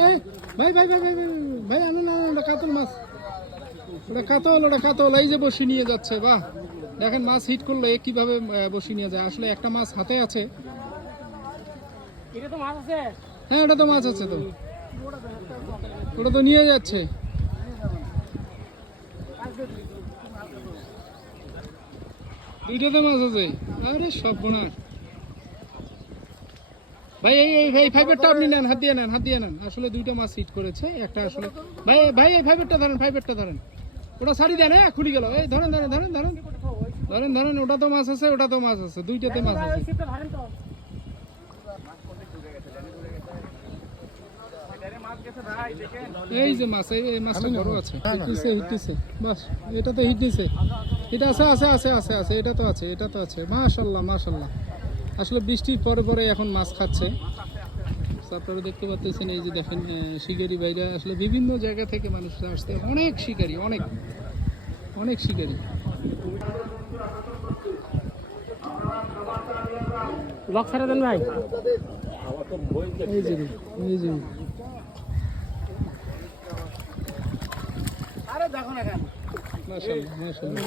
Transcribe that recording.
এই ভাই ভাই ভাই ভাই ভাই ভাই আনো না ওটা কাতল মাছ, ওটা কাতল এই যে বসি নিয়ে যাচ্ছে। বাহ, দেখেন মাছ হিট করলে কিভাবে বসি নিয়ে যায়। আসলে একটা মাছ হাতে আছে। হ্যাঁ ওটা তো মাছ আছে, তো ওটা তো নিয়ে যাচ্ছে। দুইটাতে মাছ আছে। আরে সব বোনা ভাই, এই ভাই ফাইবারটা আপনি নেন, হাত দিয়ে নেন। আসলে দুইটা মাছ হিট করেছে, একটা আসলে ভাই ভাই এই ফাইবারটা ধরেন, ওটা ছাড়ি দেন। হ্যাঁ খুলে গেল। এই ধরেন, ওটা তো মাছ আছে, দুইটাতে মাছ আছে। এই যে মাছ, এই মাছটা বড় আছে, হিটছে বাস। এটা তো হিট দিছে, এটা আছে, এটা তো আছে। মাশাআল্লাহ। আসলে বৃষ্টির পরে এখন মাছ খাচ্ছে। আপনারা দেখতে পাচ্ছেন, এই যে দেখেন শিকারি ভাইরা, আসলে বিভিন্ন জায়গা থেকে মানুষ আসছে, অনেক শিকারি, অনেক শিকারি। লক ছেড়ে দেন ভাই। এই যে আরে দেখো না কেন, মাশাআল্লাহ।